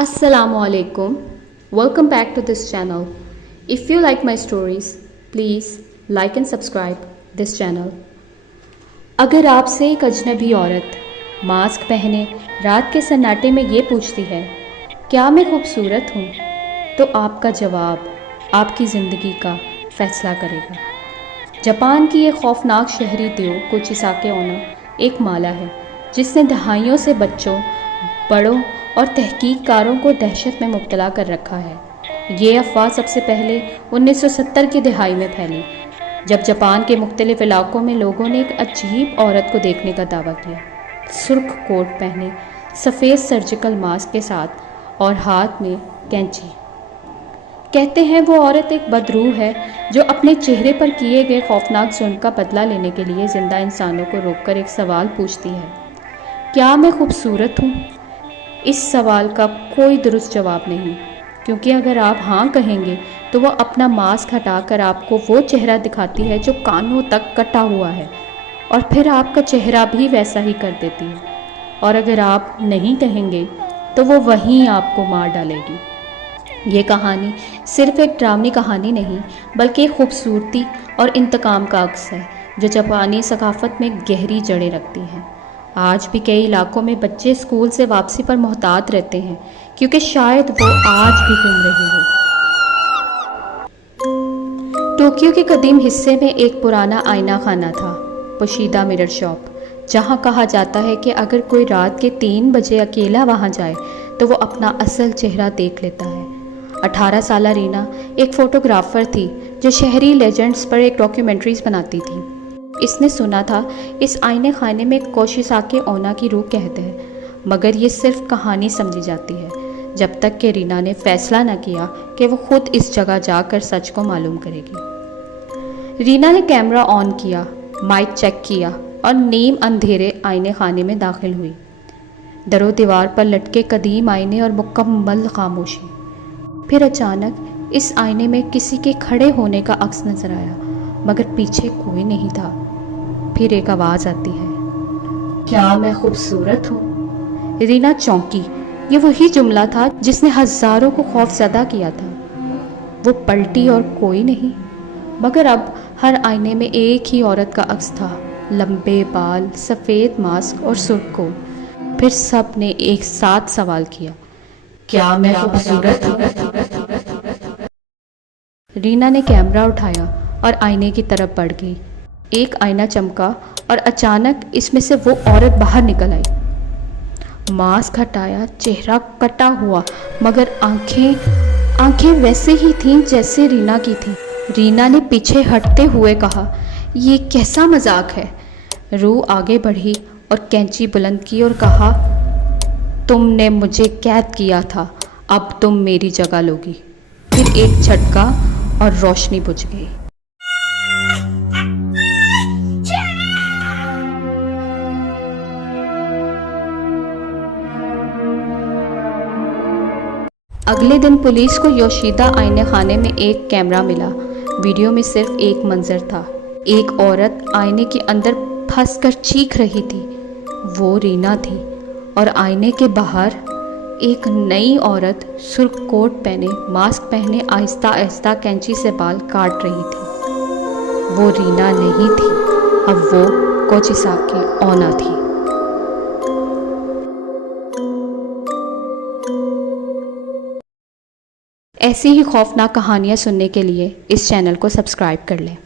Assalamualaikum. Welcome back to this channel. If you like my stories, please like and subscribe this channel. अगर आपसे एक अजनबी औरत mask पहने रात के सन्नाटे में ये पूछती है, क्या मैं खूबसूरत हूँ, तो आपका जवाब आपकी ज़िंदगी का फैसला करेगा। जापान की एक खौफनाक शहरी द्यो कोचिसाके ओना एक माला है जिसने दहाइयों से बच्चों, बड़ों और तहकीककारों को दहशत में मुब्तला कर रखा है। ये अफवाह सबसे पहले 1970 की दहाई में फैली, जब जापान के मुख्तलिफ इलाकों में लोगों ने एक अजीब औरत को देखने का दावा किया। सुर्ख कोट पहने, सफ़ेद सर्जिकल मास्क के साथ और हाथ में कैंची। कहते हैं वो औरत एक बदरूह है जो अपने चेहरे पर किए गए खौफनाक जुल्म का बदला लेने के लिए ज़िंदा इंसानों को रोककर एक सवाल पूछती है, क्या मैं खूबसूरत हूँ? इस सवाल का कोई दुरुस्त जवाब नहीं, क्योंकि अगर आप हाँ कहेंगे तो वह अपना मास्क हटाकर आपको वो चेहरा दिखाती है जो कानों तक कटा हुआ है, और फिर आपका चेहरा भी वैसा ही कर देती है। और अगर आप नहीं कहेंगे तो वो वहीं आपको मार डालेगी। ये कहानी सिर्फ एक ड्रामनी कहानी नहीं, बल्कि एक खूबसूरती और इंतकाम का अक्स है जो जापानी सकाफ़त में गहरी जड़ें रखती हैं। आज भी कई इलाकों में बच्चे स्कूल से वापसी पर मोहतात रहते हैं, क्योंकि शायद वो आज भी घूम रही हो। टोक्यो के कदीम हिस्से में एक पुराना आईना खाना था, पोशीदा मिरर शॉप, जहां कहा जाता है कि अगर कोई रात के 3 बजे अकेला वहां जाए तो वो अपना असल चेहरा देख लेता है। 18 साल रीना एक फ़ोटोग्राफ़र थी जो शहरी लेजेंड्स पर एक डॉक्यूमेंट्रीज बनाती थी। इसने सुना था इस आईने खाने में कोशिसाके ओना की रूह कहते हैं, मगर ये सिर्फ कहानी समझी जाती है, जब तक कि रीना ने फैसला न किया कि वो खुद इस जगह जाकर सच को मालूम करेगी। रीना ने कैमरा ऑन किया, माइक चेक किया और नीम अंधेरे आईने खाने में दाखिल हुई। दरो दीवार पर लटके कदीम आईने और मुकम्मल खामोशी। फिर अचानक इस आईने में किसी के खड़े होने का अक्स नजर आया, मगर पीछे कोई नहीं था। फिर एक आवाज़ आती है, क्या मैं खूबसूरत हूँ? रीना चौंकी। ये वही जुमला था जिसने हज़ारों को खौफज़दा किया था। वो पलटी और कोई नहीं, मगर अब हर आईने में एक ही औरत का अक्स था, लंबे बाल, सफ़ेद मास्क और सुर्ख कोट। फिर सब ने एक साथ सवाल किया, क्या मैं खूबसूरत हूँ? रीना ने कैमरा उठाया और आईने की तरफ बढ़ गई। एक आईना चमका और अचानक इसमें से वो औरत बाहर निकल आई। मास्क हटाया, चेहरा कटा हुआ, मगर आंखें वैसे ही थीं जैसे रीना की थी। रीना ने पीछे हटते हुए कहा, ये कैसा मजाक है? रूह आगे बढ़ी और कैंची बुलंद की और कहा, तुमने मुझे कैद किया था, अब तुम मेरी जगह लोगी। फिर एक झटका और रोशनी बुझ गई। अगले दिन पुलिस को योशिदा आईने खाने में एक कैमरा मिला। वीडियो में सिर्फ एक मंजर था, एक औरत आईने के अंदर फंसकर चीख रही थी। वो रीना थी, और आईने के बाहर एक नई औरत सुर्ख कोट पहने, मास्क पहने आहिस्ता आहिस्ता कैंची से बाल काट रही थी। वो रीना नहीं थी, अब वो कोचिसाके ओना थी। ऐसी ही खौफनाक कहानियाँ सुनने के लिए इस चैनल को सब्सक्राइब कर लें।